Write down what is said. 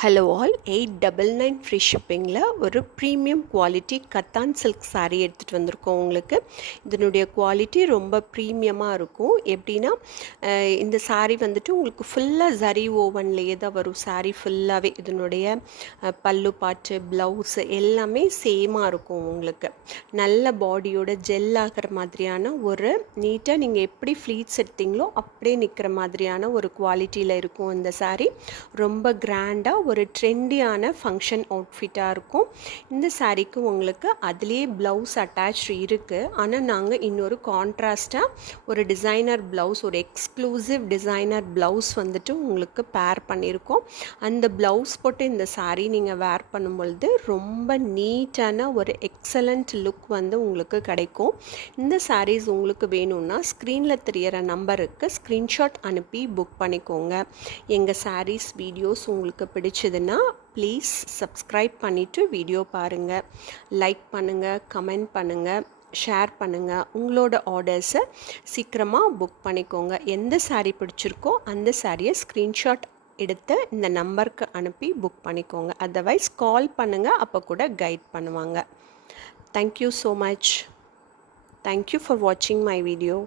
Hello all 899 free ஷிப்பிங்கில் ஒரு premium quality katan silk saree எடுத்துகிட்டு வந்திருக்கோம் உங்களுக்கு. இதனுடைய குவாலிட்டி ரொம்ப ப்ரீமியமாக இருக்கும். எப்படின்னா இந்த saree வந்துட்டு உங்களுக்கு ஃபுல்லாக ஜரி ஓவன்லேயே தான் வரும். saree ஃபுல்லாகவே இதனுடைய பல்லு பாட்டு ப்ளவுஸு எல்லாமே சேமாக இருக்கும் உங்களுக்கு. நல்ல பாடியோட ஜெல் ஆகிற மாதிரியான ஒரு நீட்டாக நீங்கள் எப்படி ஃப்ளீட்ஸ் எடுத்தீங்களோ அப்படியே நிற்கிற மாதிரியான ஒரு குவாலிட்டியில் இருக்கும் இந்த saree. ரொம்ப கிராண்டாக ஒரு ட்ரெண்டியான ஃபங்க்ஷன் அவுட்ஃபிட்டாக இருக்கும். இந்த சாரீக்கு உங்களுக்கு அதுலேயே ப்ளவுஸ் அட்டாச் இருக்குது. ஆனால் நாங்கள் இன்னொரு கான்ட்ராஸ்ட்டாக ஒரு டிசைனர் ப்ளவுஸ், ஒரு எக்ஸ்க்ளூசிவ் டிசைனர் ப்ளவுஸ் வந்துட்டு உங்களுக்கு பேர் பண்ணியிருக்கோம். அந்த ப்ளவுஸ் போட்டு இந்த சாரீ நீங்கள் வேர் பண்ணும்பொழுது ரொம்ப நீட்டான ஒரு எக்ஸலண்ட் லுக் வந்து உங்களுக்கு கிடைக்கும். இந்த சாரீஸ் உங்களுக்கு வேணும்னா ஸ்க்ரீனில் தெரியற நம்பருக்கு ஸ்க்ரீன்ஷாட் அனுப்பி புக் பண்ணிக்கோங்க. எங்கள் சாரீஸ் வீடியோஸ் உங்களுக்கு பிடிச்சதுன்னா ப்ளீஸ் சப்ஸ்கிரைப் பண்ணிவிட்டு வீடியோ பாருங்கள், லைக் பண்ணுங்கள், கமெண்ட் பண்ணுங்கள், ஷேர் பண்ணுங்கள். உங்களோட ஆர்டர்ஸை சீக்கிரமாக புக் பண்ணிக்கோங்க. எந்த சாரீ பிடிச்சிருக்கோ அந்த சாரியை ஸ்க்ரீன்ஷாட் எடுத்து இந்த நம்பருக்கு அனுப்பி புக் பண்ணிக்கோங்க. அதர்வைஸ் கால் பண்ணுங்கள், அப்போ கூட கைட் பண்ணுவாங்க. Thank you so much. Thank you for வாட்சிங் மை வீடியோ.